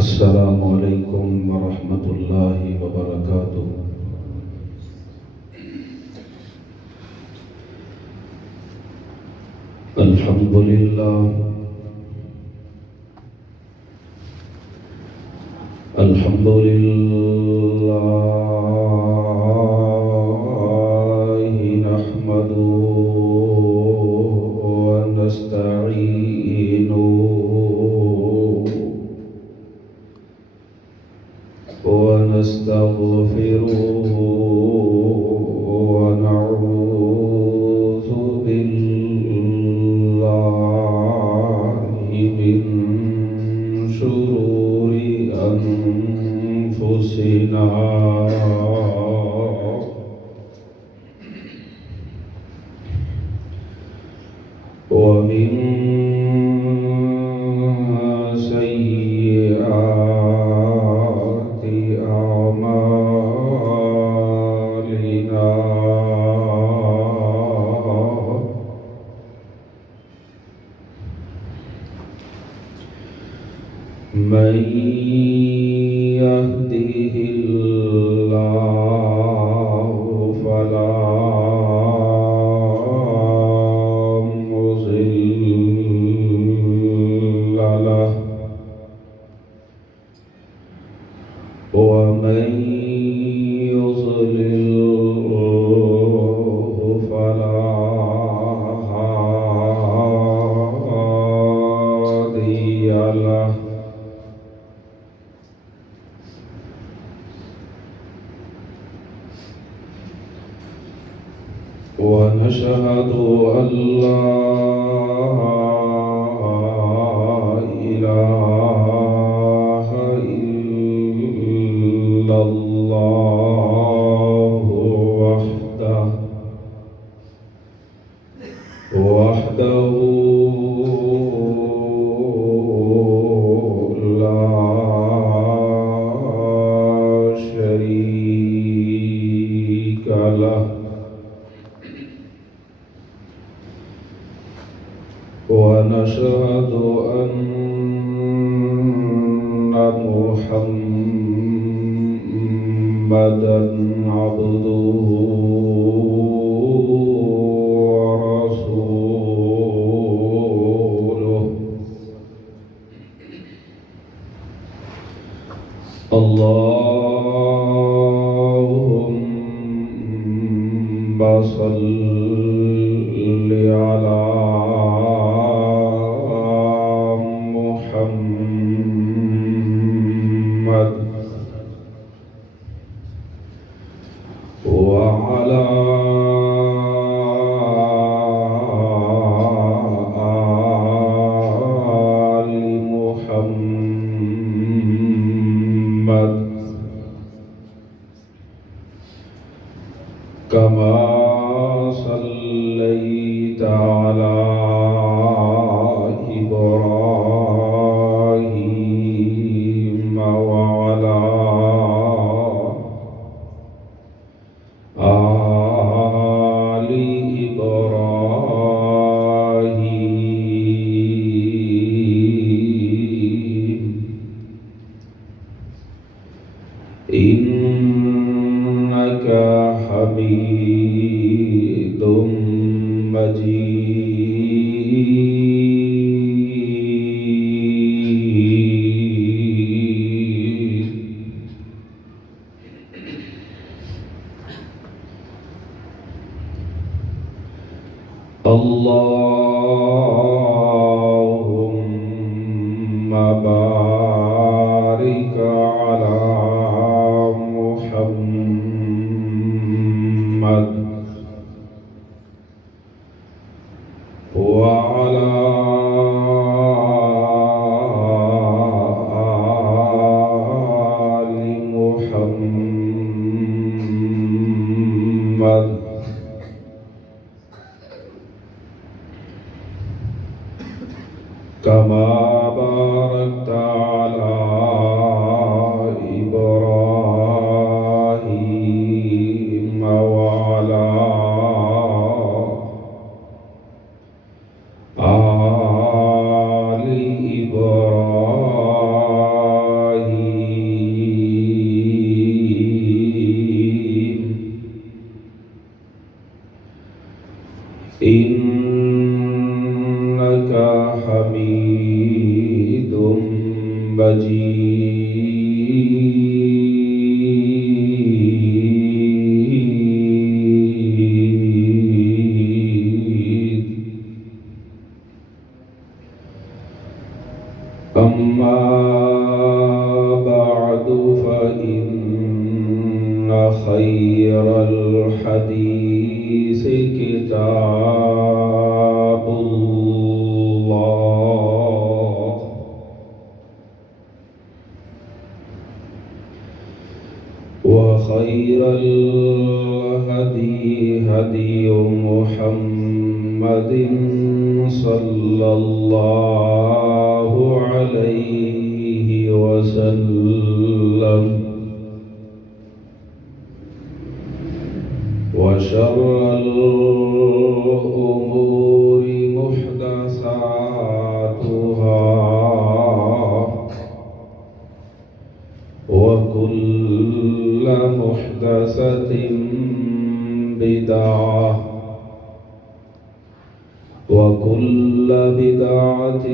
السلام علیکم ورحمۃ اللہ وبرکاتہ۔ الحمد للہ الحمد للہ نحمدہ ونستعینہ ونستغفره ونعوذ بالله من شرور أنفسنا ومن سيئات أعمالنا، من يهده الله فلا مضل له ومن يضلله فلا هادي له، ونشهد أن لا إله إلا الله وحده لا شريك له، ونشهد أن محمدًا عبده ورسوله، اللهم صل على محمد وعلى آل محمد كما صليت على إبراهيم وعلى آل إبراهيم إنك حميد مجيد. اللهم بارك على محمد وعلى آل محمد كما باركت المجيد أما بعد فإن خير الحديث كتاب الله وخير الهدي هدي محمد صلى الله عليه وسلم وشر الأمور محدثاتها وكل محدثة بدعة وكل بدعة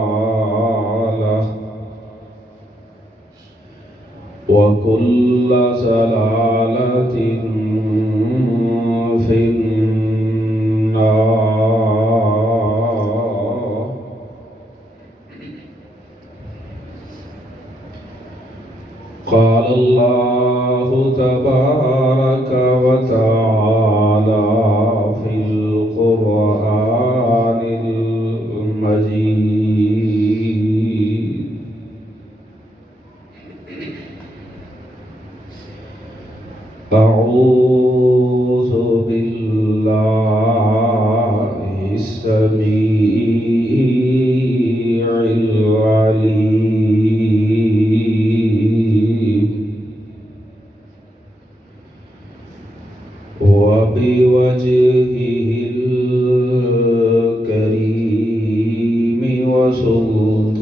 ضلالة وكل ضلالة في النار. قال الله تبارك وتعالى في القرآن المجيد: أعوذ بالله السميع العليم وبوجهه الكريم وسلطانه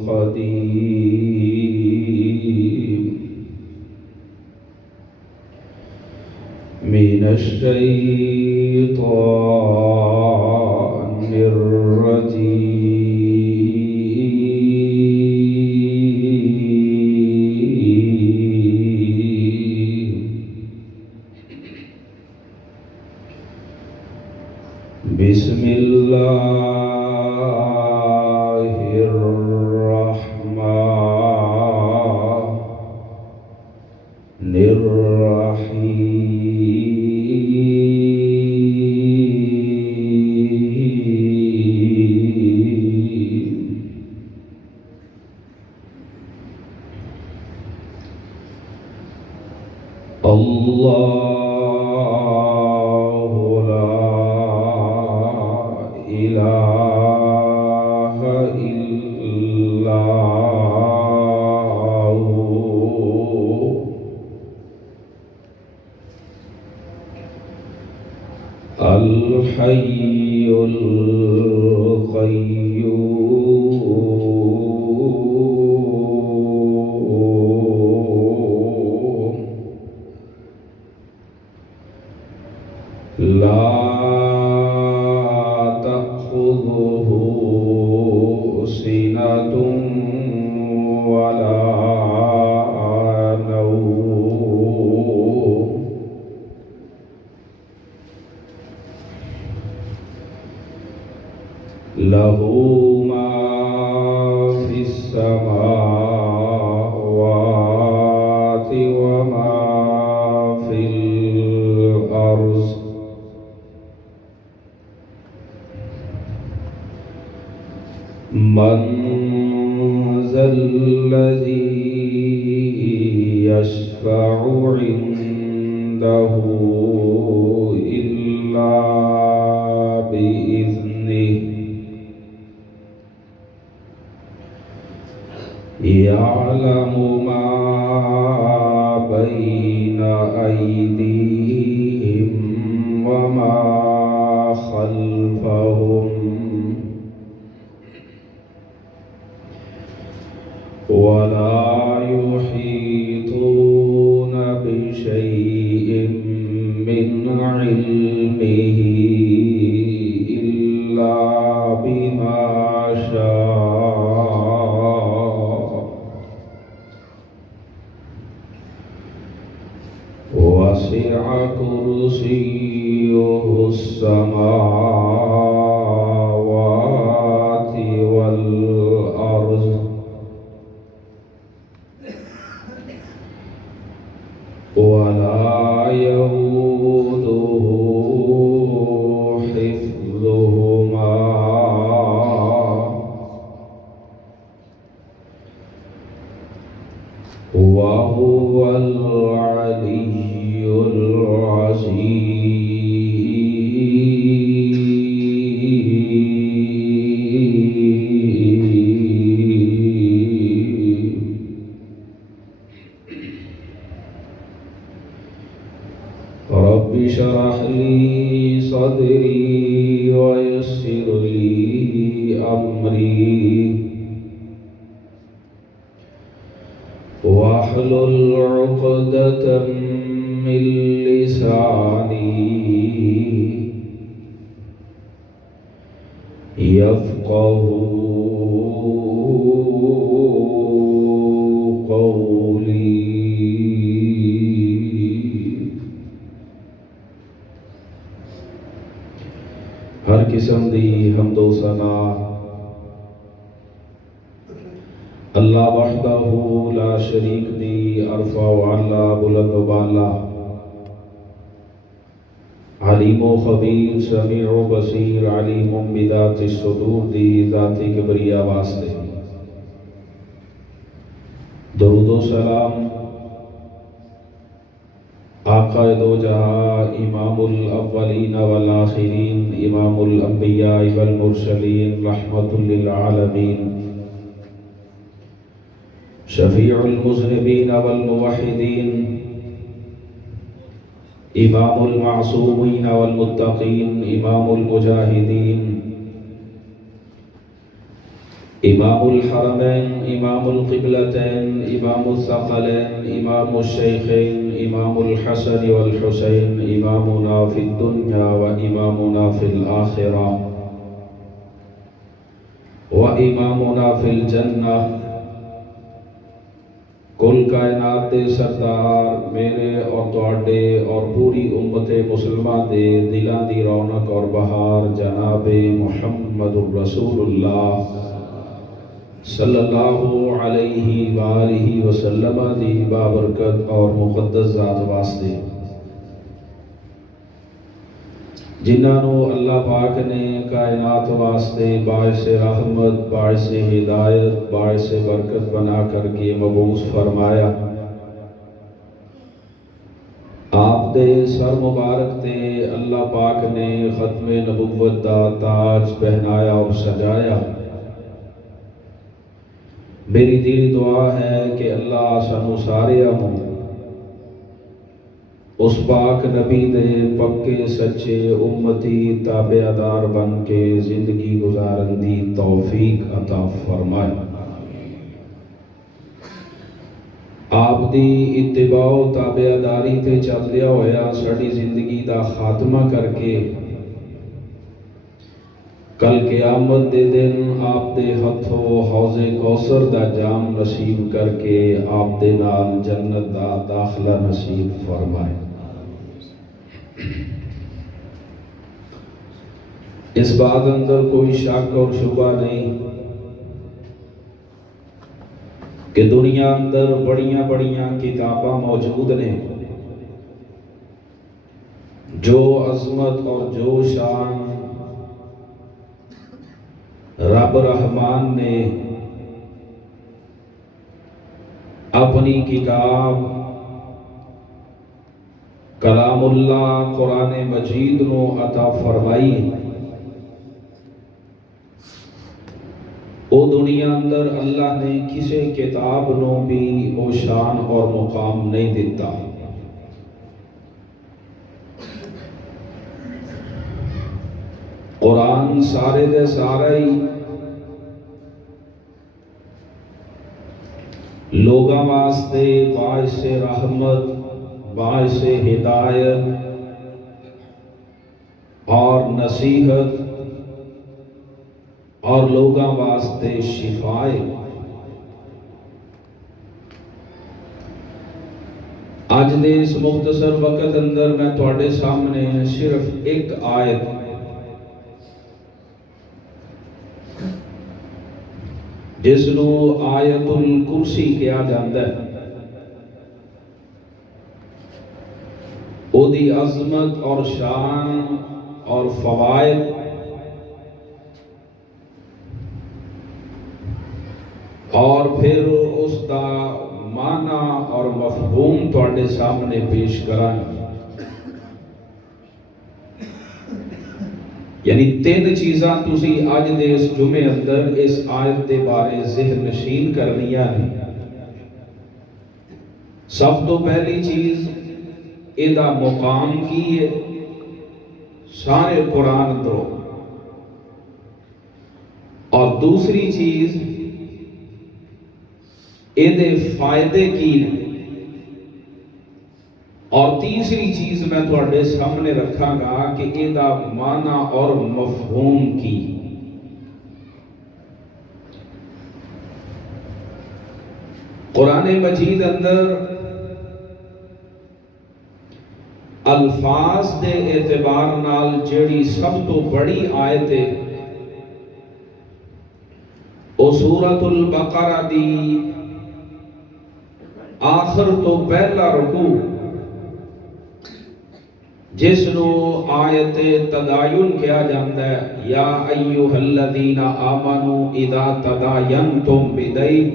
القديم من الشيطان الرجيم. بسم الله الرحمن الرحيم. الله لا إله إلا هو الحي القيوم لا تأخذه سنة ولا نوم له ما في السماوات وما في الأرض. من ذا الذي يشفع عنده إلا بإذنه يعلم ما بين أيديهم وما خلفهم ولا يحيطون بشيء من علمه واحلل عقدة من لساني يفقهوا قولي. ہر قسم دی حمد و ثنا اللہ وحدہ لا شریک دی عرفہ و علا بلند و بالا علیم و خبیر سمیع و بصیر علیم بذات الصدور دی ذات کبریا واسطے درود و سلام آقا دو جہاں امام الاولین والآخرین امام الانبیاء والمرسلین رحمت للعالمین شفیع المذنبین والموحدین امام المعصومین والمتقین امام المجاہدین امام الحرمین امام القبلتین امام الثقلین امام الشیخین امام الحسن والحسین امامنا فی الدنیا و امامنا فی الآخرہ و امامنا فی الجنہ کل کائنات دے سردار میرے اور تواڈے اور پوری امت مسلمہ دے دلاں دی رونق اور بہار جناب محمد الرسول اللہ صلی اللہ علیہ وآلہ وسلم دی بابرکت اور مقدس ذات واسطے جنہوں اللہ پاک نے کائنات واسطے باعث رحمت باعث ہدایت باعث برکت بنا کر کے مبعوث فرمایا آپ دے سر مبارک تے اللہ پاک نے ختم نبوت دا تاج پہنایا اور سجایا میری دلی دعا ہے کہ اللہ سانو سارے ہوں اس پاک نبی دے پکے سچے امتی تابعدار بن کے زندگی گزارن دی توفیق عطا فرمائے آپ دی اتباع و تابعداری تے چلدیا ہویا ساڈی زندگی دا خاتمہ کر کے کل قیامت دے دن آپ دے ہتھوں حوض کوثر دا جام نصیب کر کے آپ دے نال جنت دا داخلہ نصیب فرمائے اس بات اندر کوئی شک اور شبہ نہیں کہ دنیا اندر بڑیاں بڑیاں کتاباں موجود نے جو عظمت اور جو شان رب رحمان نے اپنی کتاب کلام اللہ قرآن مجید نو عطا فرمائی او دنیا اندر اللہ نے کسی کتاب نو بھی او شان اور مقام نہیں دیتا قرآن سارے دے سارا ہی لوگاں واسطے باعث رحمت باعث ہدایت اور نصیحت اور لوگاں واسطے شفائے آج دے اس مختصر وقت اندر میں تواڈے سامنے صرف ایک آیت جس نو آیت الکرسی کیا جاندہ ہے او دی عظمت اور شان اور فوائد اور پھر اس دا معنی اور مفہوم تواڈے سامنے پیش کرانگے یعنی تین چیزاں تسی آج دے اس جمعے اندر اس آیت دے بارے ذہن نشین کرنیاں نے سب تو پہلی چیز ایدہ مقام کی ہے سارے قرآن دو اور دوسری چیز ایدے فائدے کی اور تیسری چیز میں تھوڑے سامنے رکھا گا کہ یہ دا معنی اور مفہوم کی قرآن مجید اندر الفاظ دے اعتبار نال جڑی سب تو بڑی آیت ہے او سورۃ البقرہ دی آخر تو پہلا رکوع جس نو آیت تداین کیا جاتا ہے یا ایھا الذین آمنوا اذا تداینتم بدین،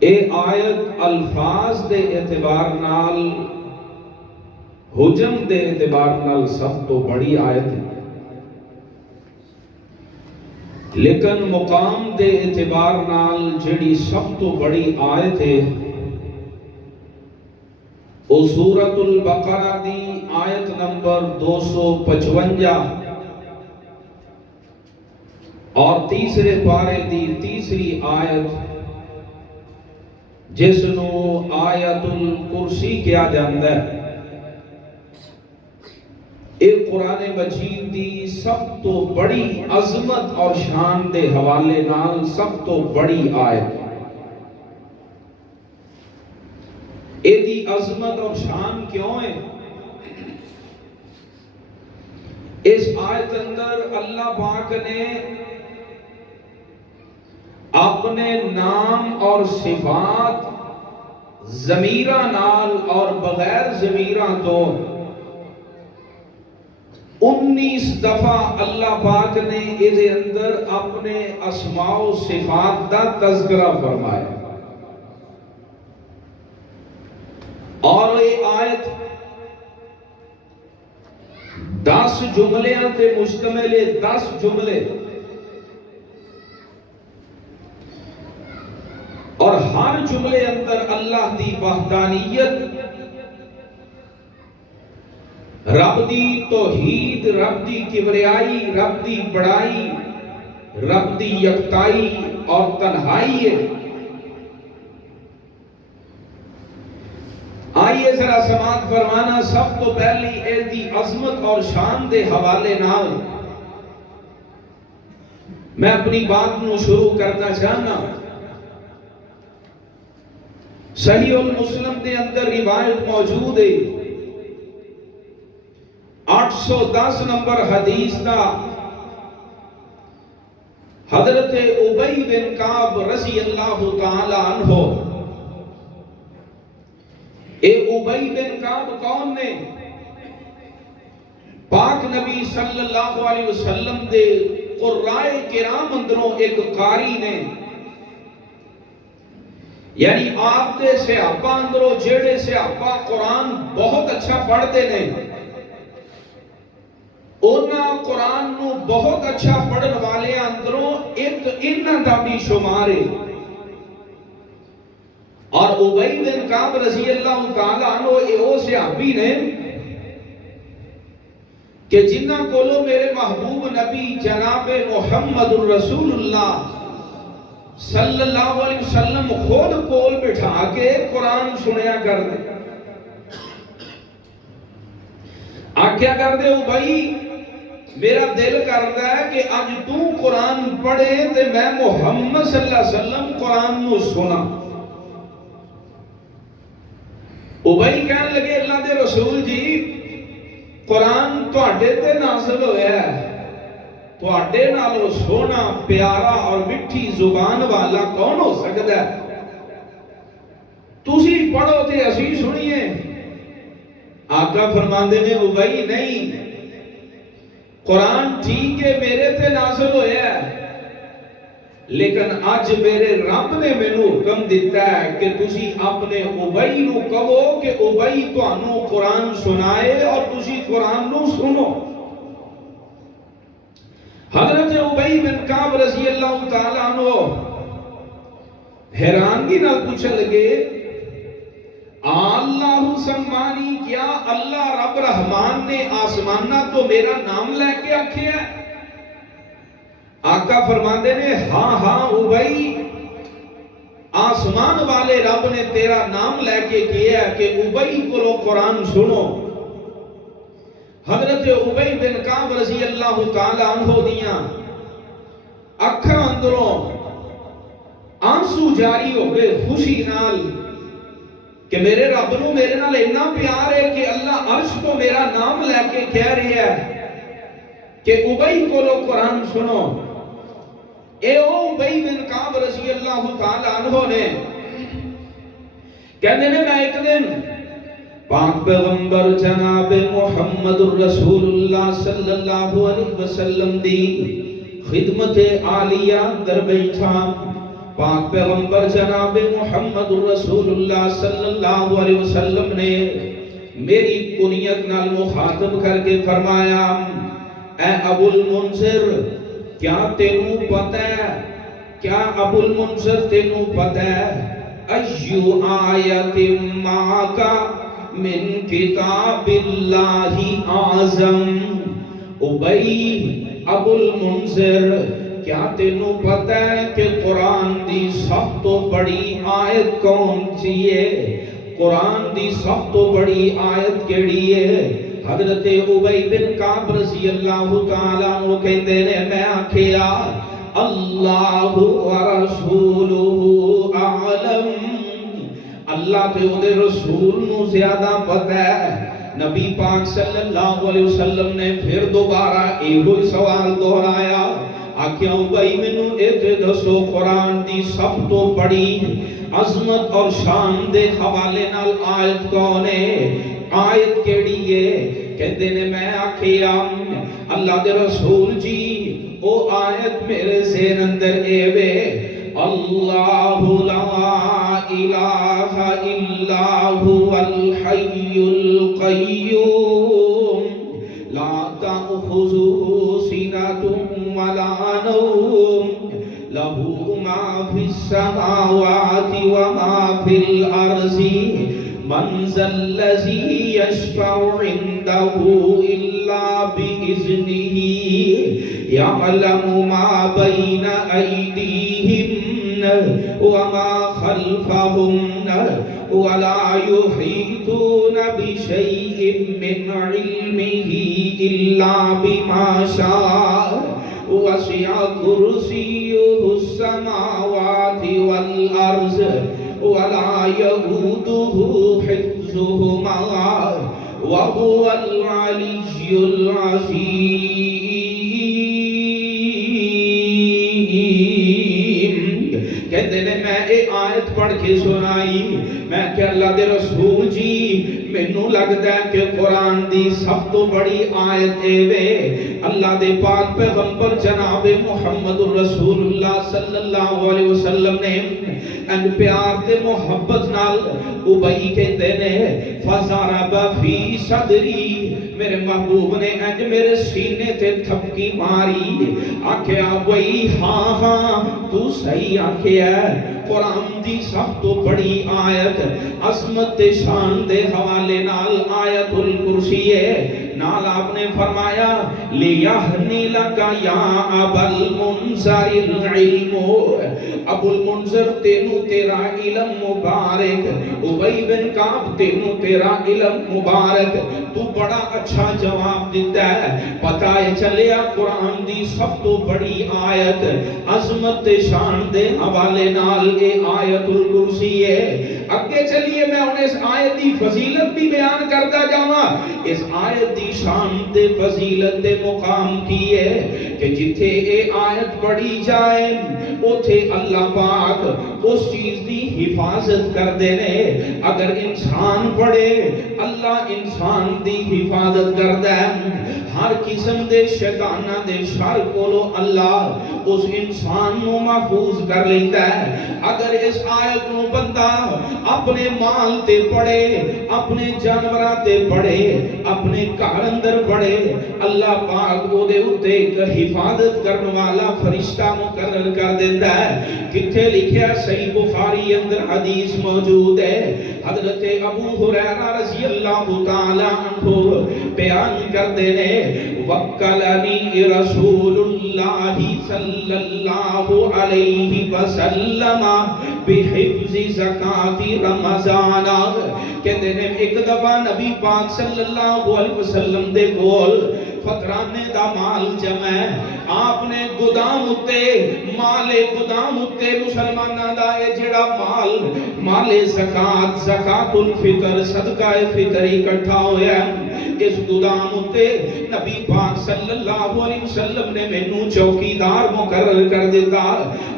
اے آیت الفاظ دے اعتبار نال حجم دے اعتبار نال سب تو بڑی آیت ہے، لیکن مقام دے اعتبار نال جڑی سب تو بڑی آیت ہے او سورۃ البقرہ دی آیت نمبر 255 اور تیسرے پارے دی تیسری آیت جس نو آیت الکرسی کیا جاتا ہے، ایک قرآن مجید دی سب تو بڑی عظمت اور شان دے حوالے نال سب تو بڑی آیت، اے دی عظمت اور شان کیوں ہے؟ اس آیت اندر اللہ پاک نے اپنے نام اور صفات ضمیرہ نال اور بغیر ضمیرہ تو 19 دفعہ اللہ پاک نے اس اندر اپنے اسماء و صفات دا تذکرہ فرمایا، اور یہ آیت 10 جملیاں تے مشتمل 10 جملے، اور ہر جملے اندر اللہ دی وحدانیت، رب دی توحید، رب دی کبریائی، رب دی بڑائی، رب دی یکتائی اور تنہائی ہے۔ آئیے ذرا سماعت فرمانا، سب تو پہلی اس دی عظمت اور شان دے حوالے نال میں اپنی بات نو شروع کرنا چاہنا۔ صحیح المسلم دے اندر روایت موجود ہے، 810 نمبر حدیث دا، حضرت ابی بن کعب رضی اللہ تعالی عنہ۔ اے ابی بن کعب کون نے؟ پاک نبی صلی اللہ علیہ وسلم دے قرائے کرام اندروں ایک قاری نے، یعنی آپ دے صحابہ اندروں جیڑے صحابہ قرآن بہت اچھا پڑھتے ہیں، اونا قرآن نو بہت اچھا پڑھن والے اندروں ایک انہاں دا بھی شمار ہے۔ اور ابی بن کعب رضی اللہ تعالیٰ عنہ ایہو صحابی نے کہ جنہ کولو میرے محبوب نبی جناب محمد الرسول اللہ صلی اللہ علیہ وسلم خود کول بٹھا کے قرآن سنیا کر دے، آکھیا کر دے ابی میرا دل کرتا ہے کہ آج تو قرآن پڑھے تے میں محمد صلی اللہ علیہ وسلم قرآن نو سنا۔ ابی کہنے لگے اللہ دے رسول جی قرآن تواڈے تے نازل ہویا ہے، تواڈے نالوں سونا پیارا اور مٹھی زبان والا کون ہو سکتا ہے؟ تسی پڑھو تے اسی سنیے۔ آقا فرماندے نے ابی نہیں، قرآن ٹھیک ہے میرے تے نازل ہویا ہے، لیکن آج میرے رب نے مینوں حکم دیتا ہے کہ تسی اپنے ابی نو کہو کہ ابی تانوں قرآن سنائے اور تسی قرآن نو سنو۔ حضرت ابی بن کعب رضی اللہ تعالیٰ عنہ حیرانگی نہ پوچھن لگے، اللہ سمانی، کیا اللہ رب رحمان نے آسمانہ تو میرا نام لے کے آکھے ہے؟ آقا فرماندے نے ہاں ہاں ابی، آسمان والے رب نے تیرا نام لے کے کیا ہے کہ ابئی کو قرآن سنو. حضرت ابئی بن کعب رضی اللہ تعالی عنہ دیاں اکھاں اندروں آنسو جاری ہو گئے خوشی نال کہ میرے رب نو میرے نال اتنا پیار ہے کہ اللہ عرش کو میرا نام لے کے کہہ رہی ہے کہ ابئی کو قرآن سنو. اے او ابئی بن کعب رضی اللہ تعالی عنہ نے کہنے میں ایک دن پاک پیغمبر جناب محمد الرسول اللہ صلی اللہ علیہ وسلم دی خدمت عالیہ در بیٹھا. پاک پیغمبر جناب محمد الرسول اللہ صلی اللہ علیہ وسلم نے میری کنیت نال مخاطب کر کے فرمایا اے ابو المنذر کیا تینوں پتہ ہے ابو المنذر تینوں پتہ ہے ایو آیت ماکا من کتاب اللہ اعظم. ابئی ابو المنذر کیا تینوں پتہ ہے کہ قرآن دی سب تو بڑی آیت کون سی ہے؟ قرآن دی سب تو بڑی آیت کیڑی ہے؟ حضرت ابئی بن کعب رضی اللہ تعالیٰ عنہ کہتے ہیں میں آکھیا اللہ ورسولہ اعلم. اللہ تے او دے رسول نو زیادہ پتہ ہے. نبی پاک صلی اللہ علیہ وسلم نے پھر دوبارہ ایہی سوال دہرایا آکھیا ابئی مینوں ایک دسو قرآن دی سب تو بڑی عظمت اور شان دے حوالے نال آیت کون ہے؟ آیت کیڑی ہے؟ کہتے نے میں آکھیا اللہ دے رسول جی او آیت میرے ذہن اندر اے وے اللہ لا الہ الا هو الحی القیوم لا تأخذه سنة ولا نوم له ما في السماوات وما في الأرض من ذا الذي يشفع عنده إلا بإذنه يعلم ما بين أيديهم وما خلفهم ولا يحيطون بشيء من علمه إلا بما شاء وسع كرسيه السماوات والأرض ولا يؤوده حفظهما وهو العلي العظيم. کہتے ہیں میں ایک آیت پڑھ کے سنائی میں کہ اللہ دے رسول جی مینوں لگدا ہے کہ قرآن دی سب تو بڑی آیت اے وے اللہ دے پاک پیغمبر جناب محمد الرسول اللہ صلی اللہ علیہ وسلم نے ان پیار تے محبت نال ابئی کہتے ہیں فضرب فی صدری میرے محبوب نے انج میرے سینے تے تھپکی ماری آکھیا ابئی ہاں ہاں تو صحیح آکھیا قرآن دی سب تو بڑی آیت عظمت شان دے حوالے نال آیت الکرسی ہے. نال آپ نے فرمایا لیہنی لکا یا ابا المنذر العلم ابو المنذر تینوں تیرا علم مبارک. ابئی بن کعب تینوں تیرا علم مبارک تو بڑا اچھا جواب دیتا ہے. پتہ ہے چلیا قرآن دی سب تو بڑی آیت عظمت شان دے حوالے نال اے آیت الکرسی ہے. اگے چلیے میں انہیں اس آیت دی فضیلت بھی بیان کرتا جاواں. اس آیت دی شان تے فضیلت دے مقام کی ہے کہ جتھے اے آیت پڑھی جائے اوتھے اللہ پاک اس چیز دی حفاظت کر دینے. اگر انسان پڑھے اللہ انسان دی حفاظت کرتا ہے. ہر قسم دے شیطانہ دے شر کولو اللہ اس انسان نو محفوظ کر لیتا ہے. اگر اس آیت نو بندہ اپنے مال تے پڑھے اپنے جانوراں تے پڑھے اپنے گھر اندر پڑھے اللہ پاک او دے اوتے ایک حفاظت کرنے والا فرشتہ مقرر کر دیتا ہے. کتھے لکھیا صحیح بخاری اندر حدیث موجود ہے حضرت ابو ہریرہ رضی اللہ تعالی عنہ عنہ بیان کرتے ہیں وکلنی رسول اللہ صلی اللہ علیہ وسلم بحفظ زکات رمضان کہتے ہیں ایک دفعہ نبی پاک صلی اللہ علیہ وسلم دے کول فقرانے دا مال جمع ہے آپ نے گودام اتے مال گودام اتے مسلمانہ دا جڑا مال زکات زکات الفطر صدقہ فطر اکٹھا ہویا ہے اس گودام اتے نبی پاک صلی اللہ علیہ وسلم نے مینوں چوکیدار مقرر کر دیتا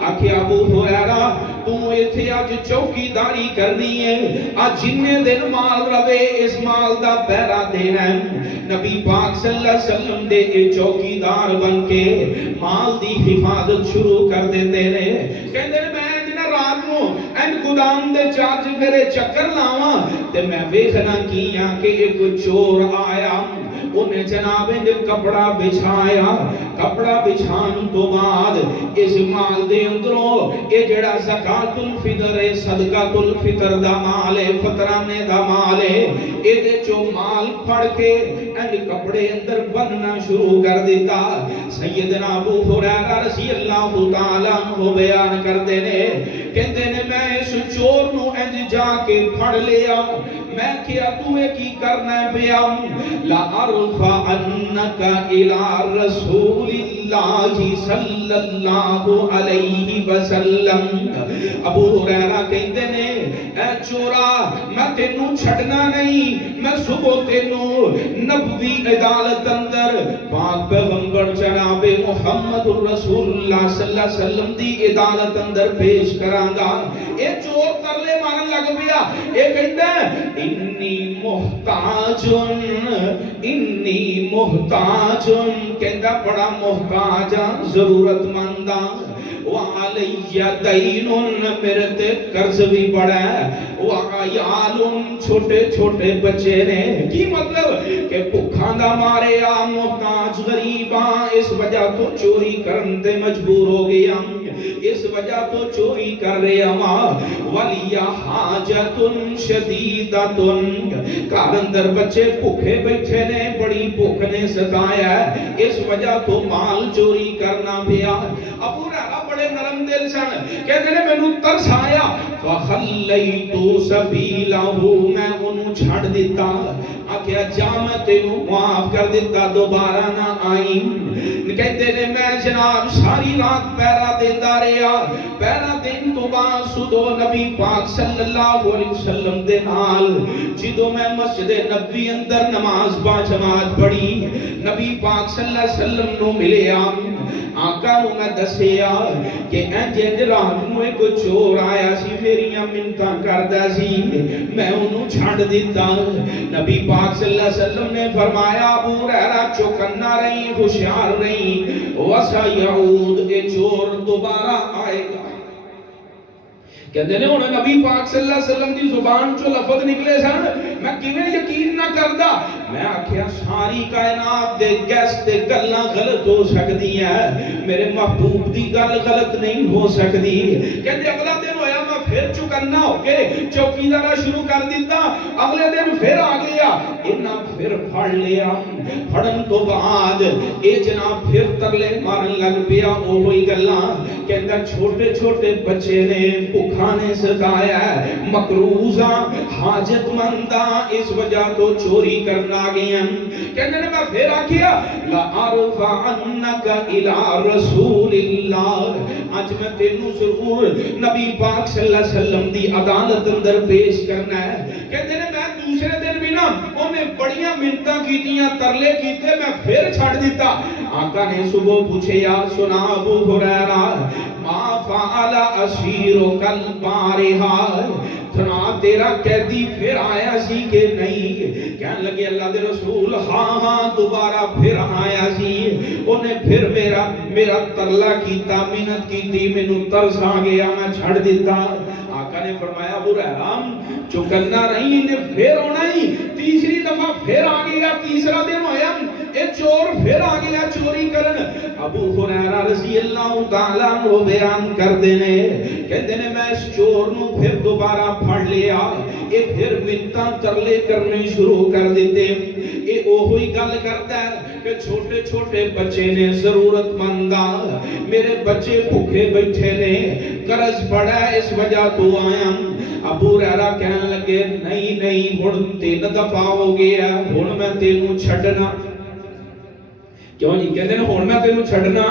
آکھے ابو ہریرہ تو ایتھے اج چوکیداری کرنی ہے اج جنے دن مال رہے اس مال دا پہرا دینا ہے نبی پاک صلی اللہ علیہ وسلم دے چوکیدار بن کے مال دی حفاظت شروع کر دیتے رہے کہندے نے میں جنا رات نو این گودام دے چارج پھرے چکر لاواں تے میں ویکھنا کیاں کہ ایک چور آیا انہیں جناب نے کپڑا بچھایا کپڑا بچھان تو بعد اس مال دے اندروں یہ جڑا زکات الفطر ہے صدقۃ الفطر دا مال ہے فطرانے دا مال ہے اے چو مال پھڑ کے ان کپڑے اندر بننا شروع کر دیتا سیدنا ابو ہریرہ رضی اللہ تعالی عنہ بیان کرتے نے کہندے نے میں اس چور نو انج جا کے پھڑ لیا میں کیا تمہیں کی کرنا ہے بیا لا ارفعنک الی رسول اللہ صلی اللہ علیہ وسلم ابو ہریرہ کہندے نے اے چورا میں تینوں چھڑنا نہیں میں صبح تینوں نبوی عدالت اندر پاک پیغمبر جناب محمد رسول اللہ صلی اللہ علیہ وسلم دی عدالت اندر پیش کران گا اے چور ترلے مارن لگ پیا اے کہندا انی محتاج کہندا بڑا محتاج ضرورت مند وعلی دین میرے تے قرض بھی بڑا ہے وعیال چھوٹے چھوٹے بچے نے کی مطلب کہ بھکھاں دا مارے آ محتاج غریباں اس وجہ تو چوری کرن تے مجبور ہو گیا اس وجہ تو چوری کر رہے ہم ولی حاجت شدیدت گھر اندر بچے بھوکے بیٹھے نے بڑی بھوک نے ستایا ہے اس وجہ تو مال چوری کرنا پیا ابو ہریرہ بڑے نرم دل سن کہتے نے مینوں ترس آیا فخلیت سبیلہ میں انہوں چھڑ دیتا آکھیا جا میں تینوں معاف کر دیتا دوبارہ نہ آئی کہتے نے میں جناب ساری رات پہرا دیتا رہا پہرا دن تو بعد صدو نبی پاک صلی اللہ علیہ وسلم دے نال جدو میں مسجد نبی اندر نماز با جماعت پڑھی نبی پاک صلی اللہ علیہ وسلم نو ملے آقا نو میں دسیا کہ انجے رات نو ایک چور آیا سی میریاں منتاں کردا سی میں انہوں چھڑ دیتا نبی پاک صلی اللہ علیہ وسلم نے فرمایا ابو ہریرہ چوکنا رہی ہوشیار رہی وَسَيَعُودُ اے چور دوبارہ آئے گا کہتے ہیں انہیں نبی پاک صلی اللہ علیہ وسلم دی زبان چو لفظ نکلے سن میں کیویں یقین نہ کردا میں آکھیا ساری کائنات دے گیس تے گلاں غلط ہو سکدی ہیں میرے محبوب دی گل غلط نہیں ہو سکدی کہتے اگلا دن ہویا میں پھر چکنا ہو کے چوکیدارا شروع کر دیتا اگلے دن پھر آ گیا انہاں پھر پھڑ لیا پھڑن تو بعد اے جناب پھر ترلے مارن لگ پیا اوہی گلاں کہندا چھوٹے چھوٹے بچے نے بھوکا نے ستایا ہے مقروضاں حاجت منداں اس وجہ تو چوری کرنا گئے ہیں کہنے نے میں پھر آکھیا لا ارفعنک الی رسول اللہ آج میں تینوں ضرور نبی پاک صلی اللہ علیہ وسلم دی عدالت اندر پیش کرنا ہے کہتے ہیں میں دوسرے دن بھی نا انہیں بڑیاں منتاں کیتیاں ترلے کیتے میں پھر چھڑ دیتا آقا نے صبح پوچھے یا سنا ابو ہریرہ ما فعل اسیرک البارحہ سنا تیرا قیدی پھر آیا سی کہ نہیں کہنے لگے اللہ دے رسول ہاں ہاں دوبارہ پھر آیا سی انہیں پھر میرا ترلا کیتا منت کیتی مینوں ترس آ گیا میں چھڑ دیتا آقا نے فرمایا ابو ہریرہ چکنا رہی انہیں پھر ہونا ہی تیسری دفعہ پھر آ گیا تیسرا دن ہویا اے چور پھر آ گیا چوری کرن ابو ہریرہ رضی اللہ تعالیٰ عنہ بیان کر دینے کہتے ہیں میں اس چور نو پھر دوبارہ پھڑ لیا، اے پھر منتاں ترلے کرنے شروع کر دیتے، اے اوہی گل کرتا ہے کہ چھوٹے چھوٹے بچے نے ضرورت مندہ، میرے بچے بھوکے بیٹھے نے، قرض پڑا ہے اس وجہ تو آیا۔ ابو ہریرہ کہنے لگے نہیں نہیں ہن 3 دفعہ ہو گیا، ہن میں تینوں چھڈنا، کیوں جی کہتے ہیں ہن میں تینوں چھڈنا،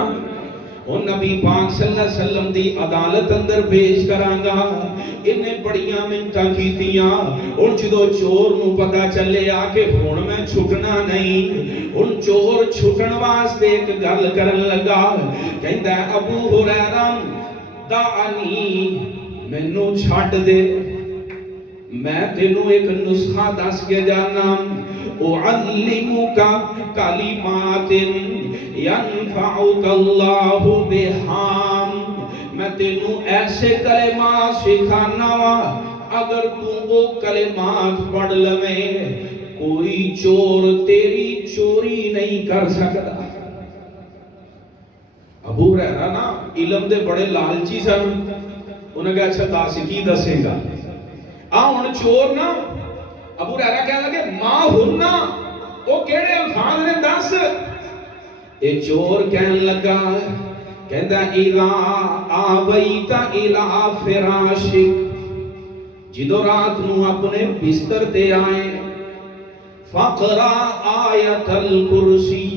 ہن نبی پاک صلی اللہ علیہ وسلم دی عدالت اندر پیش کراں گا۔ انہیں بڑیاں منتاں کیتیاں، ہن جدوں چور نو پتہ چلیا کہ ہن میں چھٹنا نہیں، ہن چور چھٹن واسطے ایک گل کرن لگا، کہندا ہے ابو ہریرہ دعنی مینوں چھڈ دے، میں تینوں ایک نسخہ دس کے جانا، اعلمک کلمات ینفعک اللہ بہا، میں تینوں ایسے کلمات سکھانا وا اگر تو وہ کلمات پڑھ لویں کوئی چور تیری چوری نہیں کر سکتا۔ ابو ہریرہ نا علم دے بڑے لالچی سن، انہوں نے کہا اچھا دس کی دسے گا، ہن چور نا ابو ہریرہ کہنے لگے ما ہننا، وہ کیڑے الفاظ نے دس؟ اے چور کہنے لگا، کہندا اذا آویت الی فراشک، جدو رات نو اپنے بستر تے آئے، فقرا آیت الکرسی،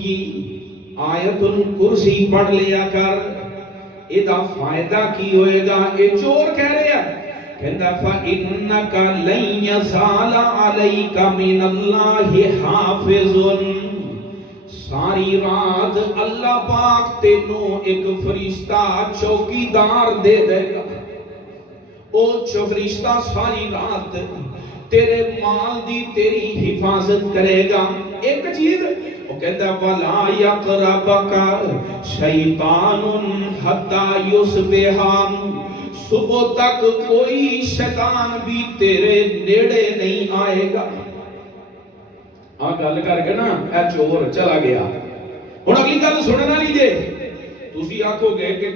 آیت الکرسی پڑھ لیا کر، ادا فائدہ کی ہوئے گا؟ اے چور کہہ رہے ہیں، کہندا فَإِنَّكَ لَن يَزَالَ عَلَيْكَ مِنَ اللَّهِ حَافِظٌ، ساری رات اللہ پاک تینوں ایک فرشتہ چوکیدار دے دے گا، او فرشتہ ساری رات تیرے مال دی تیری حفاظت کرے گا۔ ایک چیز وہ کہتا وَلَا يَقْرَبَكَ شَيْطَانٌ حَتَّى يُصْبِحَ، صبح تک کوئی شیطان بھی تیرے نیڑے نہیں آئے گا۔ گل کر کے نا اے چور چلا گیا۔ ہن اگلی گل سننا لیجیے، تسی آکھو گے کہ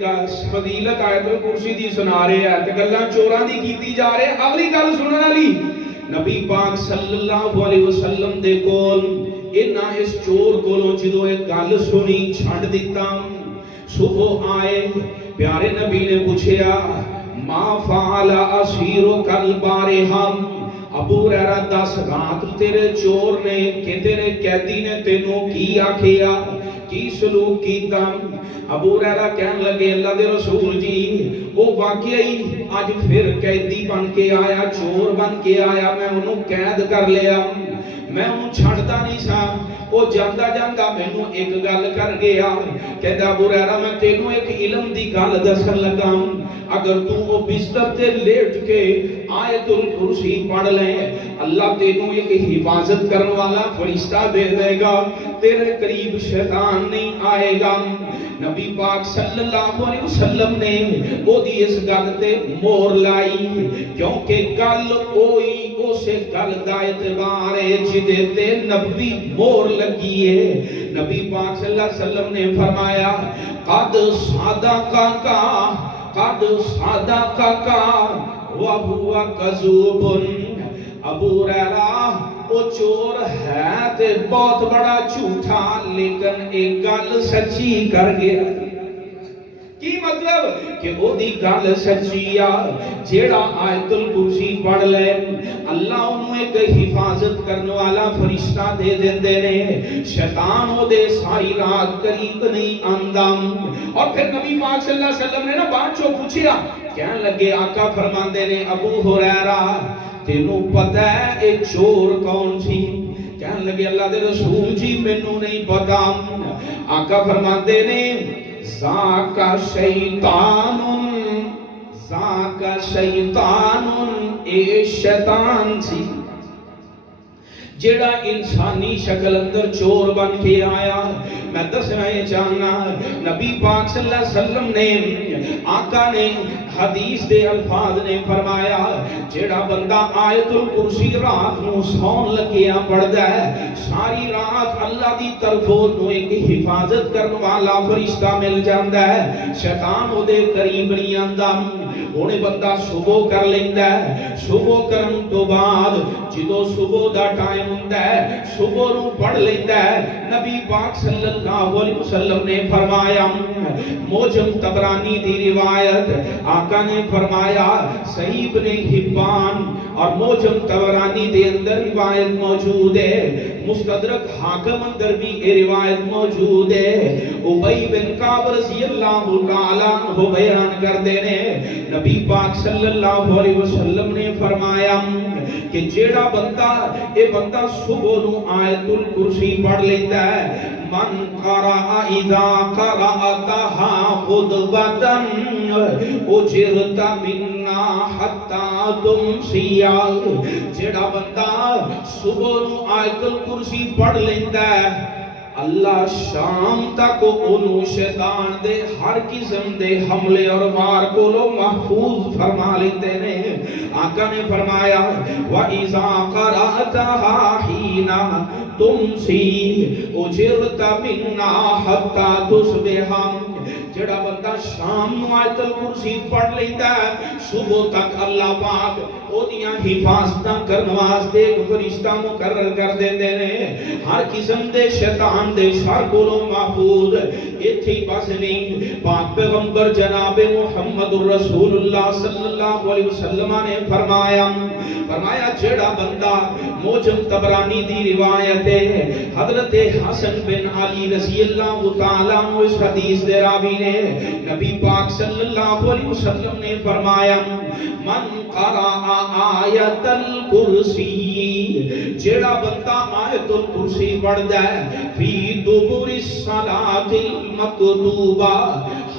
فضیلت آیت الکرسی دی سنا رہے ہیں تے گلاں چوراں دی کیتی جا رہے ہیں۔ اگلی گل سننا لی، نبی پاک صلی اللہ علیہ وسلم دے کول انہاں اس چور کولوں جدوں ایک گل سنی چھڈ دیتا، صبح آئے پیارے نبی نے پوچھیا ما فعل اسیرک البارحہ، ابو ہریرہ دس رات تیرے چور نے کہ تیرے قیدی نے تینوں کی آکھیا، کی سلوک کیتا؟ ابو ہریرہ کہنے لگے اللہ دے رسول جی وہ واقعی آج پھر قیدی بن کے آیا، چور بن کے آیا، میں انہوں قید کر لیا، میں انہوں چھڑتا نہیں سا، وہ جاندہ جاندہ مینوں ایک گل کر گیا، کہتا ابو ہریرہ میں تینوں ایک علم دی گل دسن لگا، اگر تو وہ بستر تے لیٹ کے آیت الکرسی پڑھ لیں اللہ تینوں ایک حفاظت کرنے والا فرشتہ دے دے گا، تیرے قریب شیطان نہیں آئے گا۔ نبی پاک صلی اللہ علیہ وسلم نے وہ دی اس گل تے مور لائی، کیونکہ گل کوئی اسے گل دا اعتبار ہے جدے تے نبی مور لگی ہے۔ نبی پاک صلی اللہ علیہ وسلم نے فرمایا قد صدقک قد صدقک وہو کذوب، ابو ہریرہ وہ چور ہے تے بہت بڑا جھوٹا لیکن ایک گل سچی کر گیا۔ کی مطلب کہ وہ دی گل سچی آ، جیڑا آیت الکرسی پڑھ لے اللہ انہوں ایک حفاظت کرنے والا فرشتہ دے دیندے نے، شیطان ہو دے ساری رات قریب نہیں آندا۔ اور پھر نبی پاک صلی اللہ علیہ وسلم نے نا بات چو پوچھیا، کہنے لگے آقا فرماندے نے ابو ہریرہ تینوں پتہ ہے اے چور کون سی؟ کہنے لگے اللہ دے رسول جی مینوں نہیں پتا۔ آقا فرماندے نے ذاکا شیطان، ذاکا شیطان، اے شیطان سی جیڑا انسانی شکل اندر چور بن کے آیا، میں دسنا یہ چاہنا نبی پاک صلی اللہ علیہ وسلم نے آقا نے حدیث دے الفاظ نے فرمایا جیڑا بندہ آیت الکرسی رات نو سون لگیا پڑھدا ہے ساری رات اللہ دی طرفوں نو ایک حفاظت کرنے والا فرشتہ مل جاندا ہے شیطان او دے قریب نہیں آندا ہونے بندہ صبح کر لیندا ہے صبح کرن تو بعد جدو صبح دا ٹائم ہوندا ہے صبح نو پڑھ لیندا ہے نبی پاک صلی اللہ علیہ وسلم نے فرمایا موجم طبرانی دی روایت آقا نے فرمایا صحیح ابن حبان اور موجم طبرانی دے اندر روایت موجود ہے مستدرک حاکم اندر بھی یہ روایت موجود ہے ابی بن کعب رضی اللہ تعالیٰ عنہ بیان کر دینے نبی پاک صلی اللہ علیہ وسلم نے فرمایا کہ جیڑا بندہ اے بندہ صبح نو آیت الکرسی پڑھ لیتا ہے من قرأ اذا قرأتها خطبتاً اجرت منا حتی تمسی جیڑا بندہ صبح نو آیت الکرسی پڑھ لیتا ہے اللہ شام تک انہوں شیطان دے ہر قسم دے حملے اور وار کو لو محفوظ فرما لیتے ہیں آقا نے فرمایا وَإِذَا قَرَأْتَهَا حِينَ تُمْسِي اُجِرْتَ مِنَّا حَتَّى تُصْبِحَ جڑا بندہ شام نو آیت الکرسی پڑھ لیتا ہے صبح تک اللہ پاک او دیاں حفاظتاں کرن واسطے فرشتہ مقرر کر دیندے نے ہر قسم دے شیطان دے شر کولوں محفوظ ایتھے بس نہیں پاک پیغمبر جناب محمد رسول اللہ صلی اللہ علیہ وسلم نے فرمایا جڑا بندہ موجم طبرانی دی روایت ہے حضرت حسن بن علی رضی اللہ تعالیٰ عنہ اس حدیث دے راوی نے نبی پاک صلی اللہ علیہ وسلم نے فرمایا من قرأ آیت الکرسی جیڑا بندہ آیت الکرسی پڑھدا ہے فی دبر الصلاۃ المکتوبہ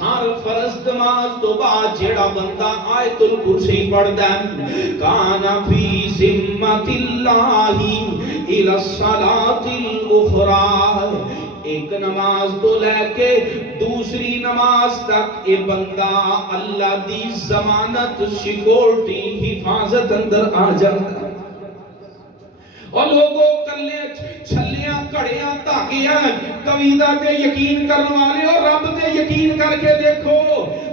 ہر فرض نماز تو بعد جیڑا بندہ آیت الکرسی پڑھدا ہے کان فی ذمۃ اللہ الی الصلاۃ الاخری ایک نماز تو لے کے دوسری نماز تک یہ بندہ اللہ دی ضمانت سیکورٹی حفاظت اندر آ جاتا اور لوگوں کلے چھلیاں کڑیاں تاکیاں تویدہ تے یقین کرنے والے اور رب تے یقین کر کے دیکھو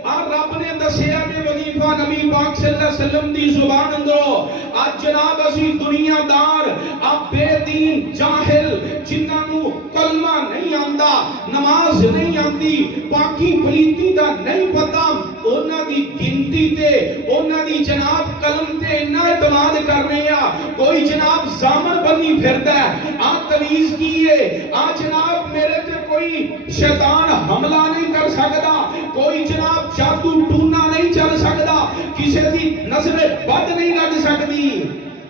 اور رب نے دسیا دے وظیفہ نبی پاک صلی اللہ علیہ وسلم دی زبان اندرو آج جناب اسی دنیا دار اب بے دین جاہل جنہاں نو کلمہ نہیں آندا نماز نہیں آندی پاکی پلیتی دا نہیں پتا انہاں دی گنتی تے انہاں دی جناب قلم تے انہاں اعتماد کرنے یا کوئی جناب زامن بنی پھرتا ہے آج تویز کیے آج جناب میرے تے کوئی شیطان حملہ نہیں کر سکتا کوئی جناب جادو ٹونا نہیں چل سکتا کسی دی نظر بد نہیں لگ سکتی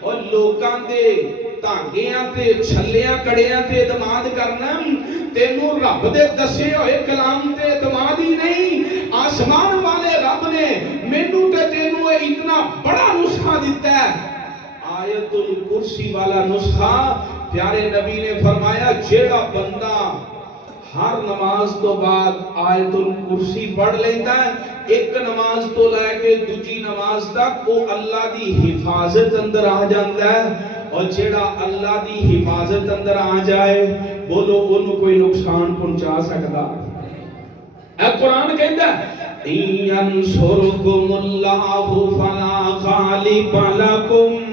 اور لوکاں دے تانگیاں تے چھلیاں کڑیاں تے اعتماد کرنا تینوں رب دے دسے ہوئے کلام تے اعتماد ہی نہیں آسمان والے رب نے مینوں تے تینوں اتنا بڑا نسخہ دیتا ہے آیت الکرسی والا نسخہ پیارے نبی نے فرمایا جیڑا بندہ ہر نماز تو بعد آیت الکرسی پڑھ لیتا ہے ایک نماز تو لے کے دوسری نماز تک وہ اللہ دی حفاظت اندر آ جاتا ہے اور جیڑا اللہ دی حفاظت اندر آ جائے بولو انہوں کوئی نقصان پہنچا سکتا اے قرآن کہتا ہے اِنْيَنْصُرْكُمُ اللَّهُ فَلَا غَالِبَ لَكُمْ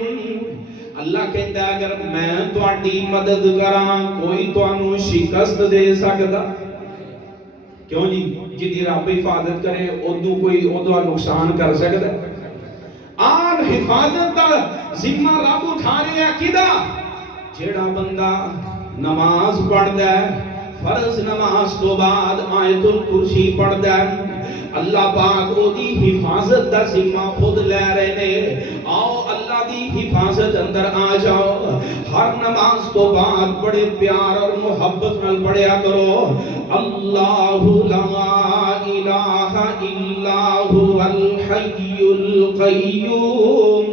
اللہ کہتا ہے اگر میں تواڈی مدد کراں کوئی تانوں شکست دے سکتا کیوں جی جدی رب حفاظت کرے ادو کوئی ادو نقصان کر سکتا آن حفاظت دا ذمہ رب اٹھا رہے ہیں کدا جیڑا بندہ نماز پڑھدا ہے فرض نماز تو بعد آیت الکرسی پڑھدا ہے اللہ پاک او دی حفاظت دا ذمہ خود لے رہے نے آؤ اللہ دی حفاظت اندر آ جاؤ ہر نماز تو بعد بڑے پیار اور محبت نال پڑھیا کرو اللہ لا الہ الا هو الحی القیوم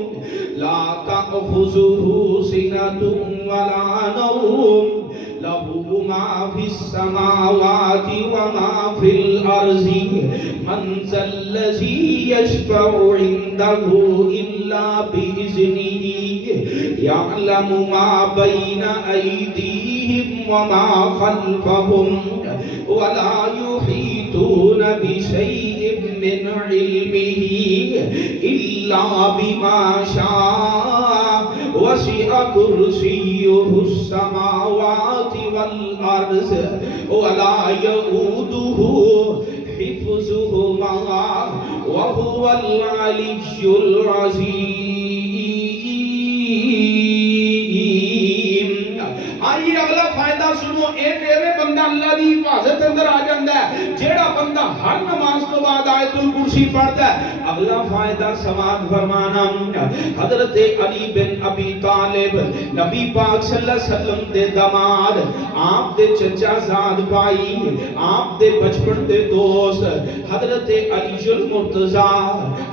لا تأخذه سنة ولا نوم له لہو ما فی السماوات وما فی الارض من ذا الذی یشفع عنده الا باذنہ یعلم ما بین ایدیہم وما خلفہم ولا يحيطون بشيء من علمه إلا بما شاء وسع كرسيه السماوات والأرض ولا يؤوده حفظهما وهو العلي العظيم. آئیے اگلا فائدہ سنو. ایک ایویں بندہ اللہ دی حفاظت اندر آ جاندا ہے جیڑا بندہ ہر نماز تو بعد آیت الکرسی پڑھدا ہے. اگلا فائدہ سماعت فرمانا. حضرت علی بن ابی طالب نبی پاک صلی اللہ علیہ وسلم دے داماد، آپ دے چچا زاد بھائی، آپ دے بچپن دے دوست حضرت علی المرتضیٰ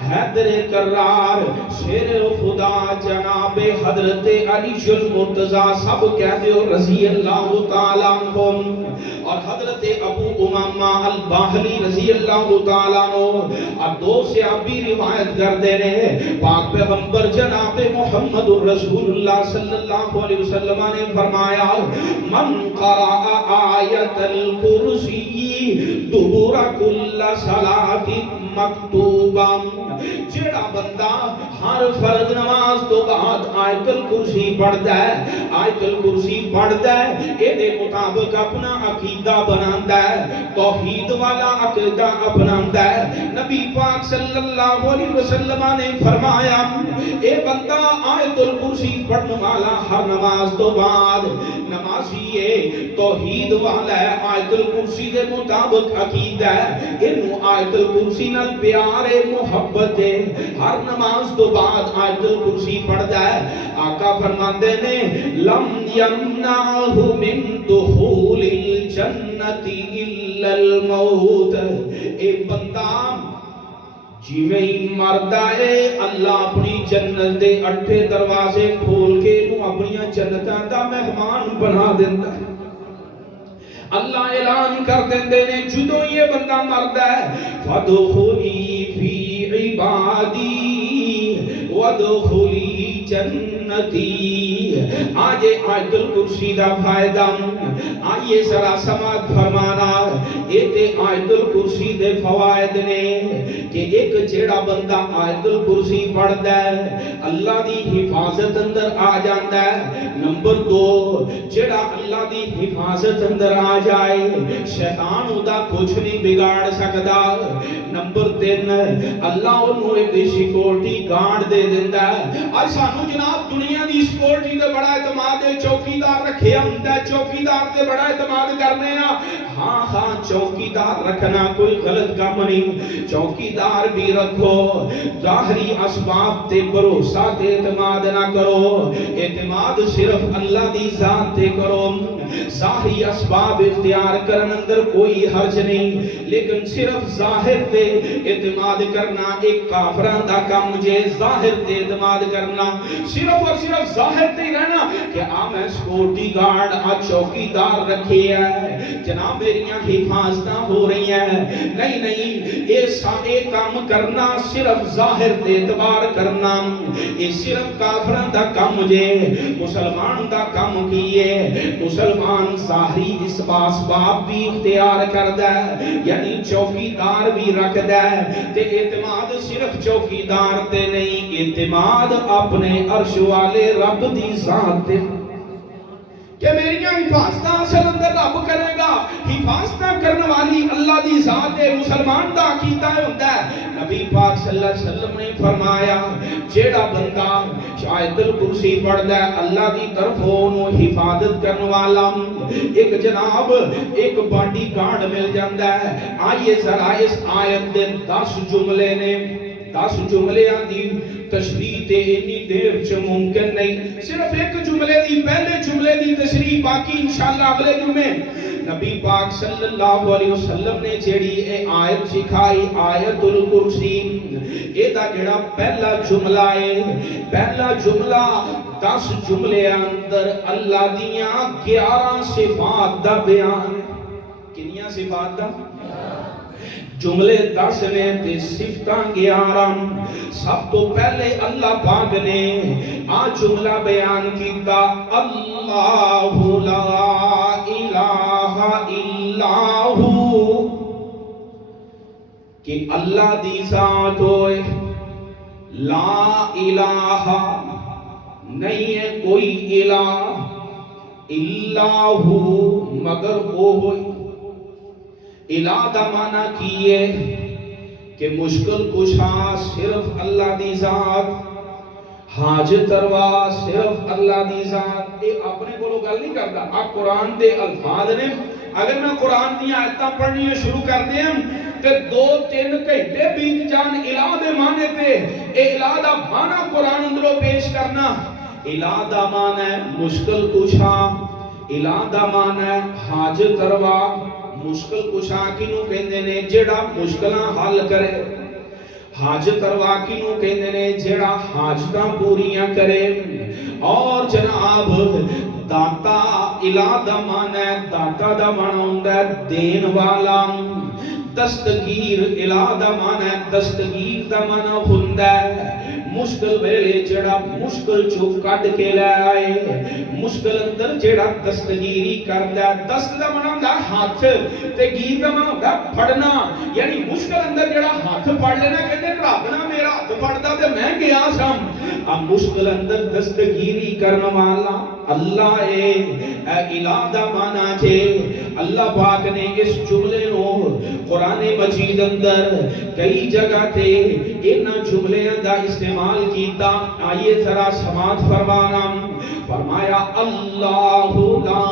حیدر کرار شیر خدا جناب حضرت علی المرتضیٰ سب کہہ دیو رضی اللہ تعالیٰ عنہ، اور حضرت ابو امامہ الباہلی رضی اللہ تعالیٰ عنہ، اور دو صحابی روایت کر دے رہے پاک پیغمبر جناب محمد رسول اللہ صلی اللہ علیہ وسلم نے فرمایا من قرأ آیت الکرسی دبر کل صلاۃ مکتوبہ، جڑا بندہ ہر فرض نماز تو بعد آیت الکرسی پڑھدا ہے، آیت الکرسی پڑھدا ہے، اے دے مطابق اپنا عقیدہ بناندا ہے، توحید والا عقیدہ اپناندا ہے. نبی پاک صلی اللہ علیہ وسلم نے فرمایا اے بندہ آیت الکرسی پڑھنے والا ہر نماز تو بعد نمازی ہے، توحید والا ہے، آیت الکرسی دے مطابق عقیدہ ہے، انہوں آیت الکرسی نال پیار محبت ہے، ہر نماز تو بعد آیت الکرسی پڑھدا ہے. آقا فرماندے نے لم یمنعہ من دخول الجنت الا الموت. اے بندہ جیویں ہی مردا ہے اللہ اپنی جنت دے 8 دروازے کھول کے انہوں اپنی جنتاں دا مہمان بنا دیندا ہے. اللہ اعلان کر دیندے نے جدوں یہ بندہ مردا ہے فادخلی فی عبادی وادخلی جنتی. آج آیت الکرسی دا فائدہ آئیے ذرا سماعت فرمانا. ایک آیت الکرسی دے فوائد نے کہ ایک جیڑا بندہ آیت الکرسی پڑھدا ہے اللہ دی حفاظت اندر آ جاندا ہے. نمبر 2 جیڑا اللہ دی حفاظت اندر آ جائے شیطان ادا کچھ نہیں بگاڑ سکدا. نمبر 3 اللہ انہوں ایک سیکورٹی گارڈ دے دیندا ہے. آج سانو جناب دنیا دی سیکورٹی تے بڑا اعتماد ہے، چوکیدار رکھیا ہوندا ہے، چوکیدار تے بڑا اعتماد کرنے ہاں. ہاں ہاں چوکیدار رکھنا کوئی غلط کام نہیں، چوکیدار بھی رکھو، ظاہری اسباب تے بھروسہ تے اعتماد نہ کرو، اعتماد صرف اللہ دی ذات تے کرو. ظاہری اسباب اختیار کرن اندر کوئی حرج نہیں، لیکن صرف ظاہر تے اعتماد کرنا ایک کافراں دا کام جے. ظاہر تے اعتماد کرنا صرف اور صرف ظاہر تے ہی رہنا کہ میں سیکورٹی گارڈ چوکیدار رکھے ہے جناب میریاں حفاظتاں ہو رہی ہیں. نہیں نہیں، یہ کام کرنا صرف ظاہر تے اعتبار کرنا یہ صرف کافراں دا کام جے. مسلمان دا کام کیے مسلمان ظاہری اسباب بھی اختیار کردا ہے، یعنی چوکیدار بھی رکھدا ہے. تے اعتماد صرف چوکیدار تے نہیں، اعتماد اپنے عرش والے رب دی ذات تے کہ میریاں حفاظتاں اصل اندر رب کرے گا. حفاظتاں کرنے والی اللہ دی ذات ہے. مسلمان دا عقیدہ ہوندا ہے. نبی پاک صلی اللہ علیہ وسلم نے فرمایا جیڑا بندہ آیت الکرسی پڑھدا ہے اللہ دی طرف اونوں حفاظت کرنے والا ایک جناب ایک باڈی گارڈ مل جاندا ہے. آئیے ذرا اس آیت دے 10 جملے نے 10 جملیاں دی تشریح تے اتنی دیر چ ممکن نہیں، صرف ایک جملے دی پہلے جملے دی تشریح، باقی انشاءاللہ اگلے جمعے نبی پاک صلی اللہ علیہ وسلم نے جیڑی اے آیت سکھائی آیت الکرسی، اے دا جڑا پہلا جملہ ہے، پہلا جملہ 10 جملے اندر اللہ دیاں 11 صفات دا بیان ہے۔ کنیاں صفات دا؟ جملے 10 نے تے صفتاں 11۔ سب تو پہلے اللہ پاک نے آ جملہ بیان کیتا، اللہ لا الہ الا ہو، کہ اللہ دی ذات ہوئے، لا الہ نہیں ہے کوئی الہ، الا ہو مگر وہ ہوئی۔ الہ دا معنی کیے کہ مشکل کشا صرف اللہ دی ذات، حاجت روا صرف اللہ دی ذات۔ اے اپنے کو گل نہیں کرتا، آپ قرآن دے الفاظ نے، اگر میں قرآن دی آیتاں پڑھنی شروع کر دیں تے 2-3 گھنٹے بیت جان الہ دے معنی تے۔ اے الہ دا معنی قرآن اندروں پیش کرنا۔ الہ دا معنی ہے مشکل کشا، الہ دا معنی ہے حاجت روا۔ مشکل کشا کینوں کہندے نے جیڑا مشکلاں حل کرے، حاجت روا کینوں کہندے نے جیڑا حاجتاں پوریاں کرے، اور جناب داتا الہ دا معنی ہے، داتا دا معنی ہوندا ہے دین والا۔ دستگیر الہ دا معنی ہے، دستگیر دا معنی ہوندا ہے مشکل ویلے جڑا مشکل چو کڈ کے لے آئے، مشکل اندر جڑا دستگیری کردا ہے۔ دست دا معنی ہوندا ہاتھ تے گیر دا معنی ہوندا پھڑنا، یعنی مشکل اندر جڑا ہاتھ پھڑ لینا، کہندے رب نہ میرا ہاتھ پھڑدا تے میں گیا سام۔ اب مشکل اندر دستگیری کرنے والا اللہ اے الہ دا معنی جے۔ اللہ پاک نے اس جملے نو قرآن مجید اندر کئی جگہ تے انہاں جملیاں دا استعمال کیتا۔ آئیے ذرا سماعت فرمانا، فرمایا اللہ لا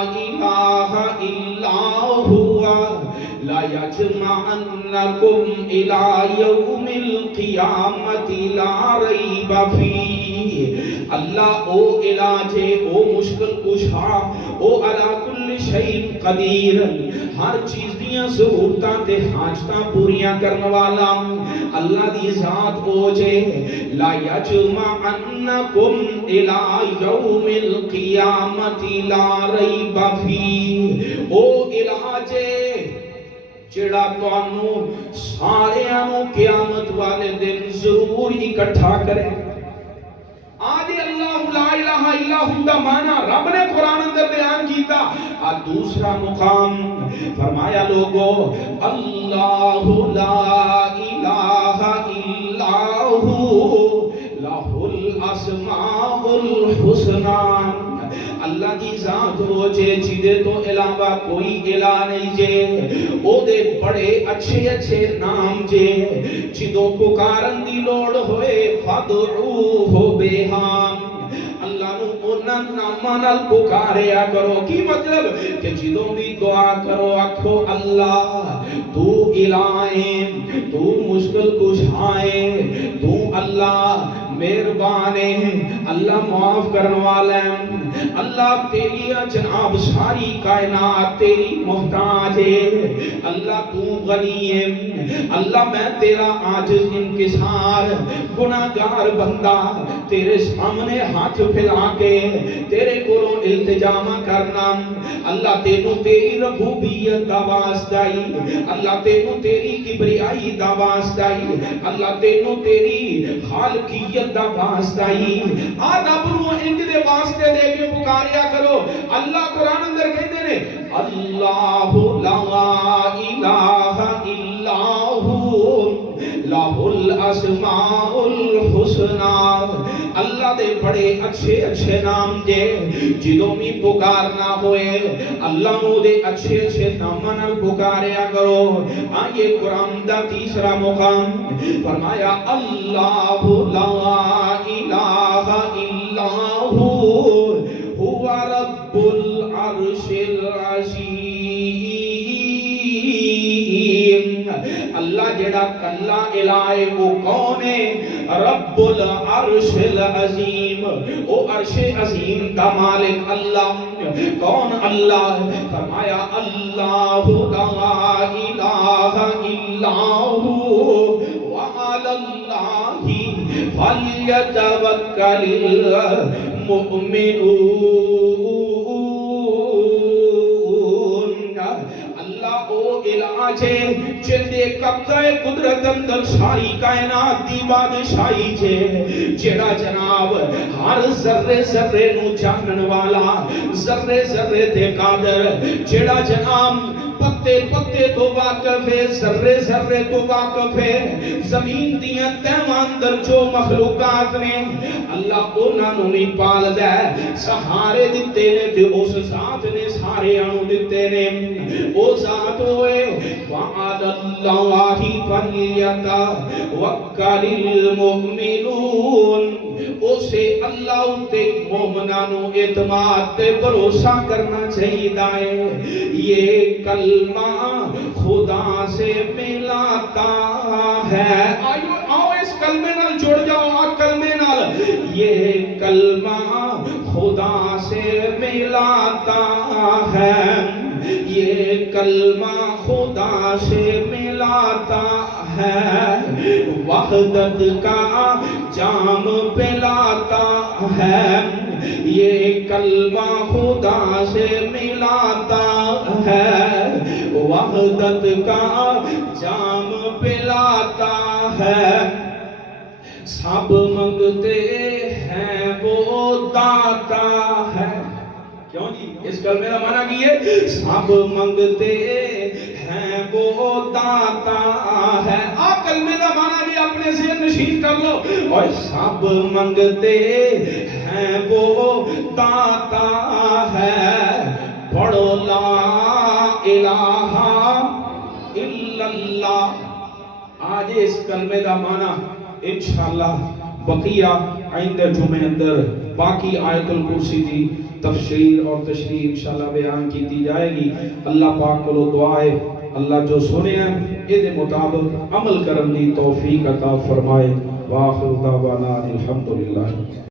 الہ الا ہوا لا یجمعنکم الی یوم القیامت لا ریب فیہ۔ اللہ او الہ جے، او مشکل کشا، او علی کل شیء قدیر، ہر چیز دیاں ضرورتاں تے حاجتاں پوریاں کرنے والا اللہ دی ذات او جے۔ لا یجمعنکم الی یوم القیامت لا ریب فیہ، او الہ جے جڑا تانوں ساریاں نوں قیامت والے دن ضرور اکٹھا کرے۔ آدھے اللہ لا الہ الا ہو دا معنی رب نے قرآن اندر بیان کیتا۔ دوسرا مقام فرمایا لوگو اللہ لا الہ الا ہو لہ الاسماء الحسنی۔ اللہ دی ذات ہو جے جدے تو علاوہ کوئی الہ نہیں جے، او دے بڑے اچھے اچھے نام جے، جدوں پکارن دی لوڑ ہوئے فادعوہ بہا، اللہ نو انہاں ناماں نال پکاریا کرو۔ کی مطلب کہ جدوں بھی دعا کرو آکھو اللہ تو الہ ہے، تو مشکل کشا ہے، تو اللہ مہربان ہے، اللہ معاف کرنے والا ہے، اللہ تیری جناب ساری کائنات تیری محتاج ہے، اللہ تو غنی ہے، اللہ میں تیرا عاجز انکسار گناہگار بندہ تیرے سامنے ہاتھ پھیلا کے تیرے کولوں التجا کرنا۔ اللہ تینوں تیری ربوبیت دا واسطہ آئی، اللہ تینوں تیری کبریائی دا واسطہ آئی، اللہ تینوں تیری خالقیت دا واسطہ آئی۔ رب نو انج دے واسطے دے کے پکاریا کرو۔ اللہ قرآن اندر کہتے ہیں اللہ لا الہ الا ہو لہ الاسماء الحسنی۔ اللہ دے بڑے اچھے اچھے نام جے، جدوں بھی پکارنا ہوئے اللہ نو دے اچھے اچھے ناماں نال پکاریا کرو۔ آئیے قرآن دا تیسرا مقام فرمایا اللہ لا الہ الا ہو هو رب العرش العظیم۔ اللہ جڑا کلا الہ وہ کون ہے؟ رب العرش العظیم، او عرش عظیم دا مالک اللہ۔ کون اللہ؟ فرمایا اللہ لا الہ الا ہو وعلی اللہ فلیتوکل المؤمنون۔ اللہ او الہ چھے جندے قبضہ قدرت اندر ساری کائنات دی بادشاہی چھے، جڑا جناب ہر ذرے ذرے نو جانن والا، ذرے ذرے تے قادر، جڑا جناب پتے پتے تو واقف ہے، ذرے ذرے تو واقف ہے، زمین دیاں تہواں اندر جو مخلوقات نے اللہ انہاں نوں بھی پال دے، سہارے دتے نے تے اس ذات نے سارے انہوں دتے نے۔ او ذات ہوئے وعد اللہ فلیتوکل المؤمنون، اسے اللہ تے مومنانوں اعتماد تے بھروسہ کرنا چاہیے۔ یہ کلمہ خدا سے ملاتا ہے، آؤ اس کلمے نال جڑ جاؤ، آ کلمے نال۔ یہ کلمہ خدا سے ملاتا ہے، یہ کلمہ خدا سے ملاتا ہے، وحدت کا جام پلاتا ہے، یہ کلمہ خدا سے ملاتا ہے، وحدت کا جام پلاتا ہے۔ سب منگتے ہیں وہ داتا ہے۔ کیوں جی؟ اس کلمے کا معنی کی ہے؟ سب منگتے ہیں وہ داتا ہے۔ آپ کلمے کا معنی بھی اپنے سے نشین کر لو، اور سب منگتے ہیں وہ داتا ہے۔ پڑھو لا الہ الا اللہ۔ آج اس کلمے کا معنی انشاءاللہ بقیہ آئندہ جمعے اندر باقی آیت الکرسی دی تفسیر اور تشریح انشاءاللہ بیان کی دی جائے گی۔ اللہ پاک کو دعا ہے اللہ جو سنے ہیں یہ مطابق عمل کرنے دی توفیق عطا فرمائے۔ وآخر دعوانا الحمدللہ۔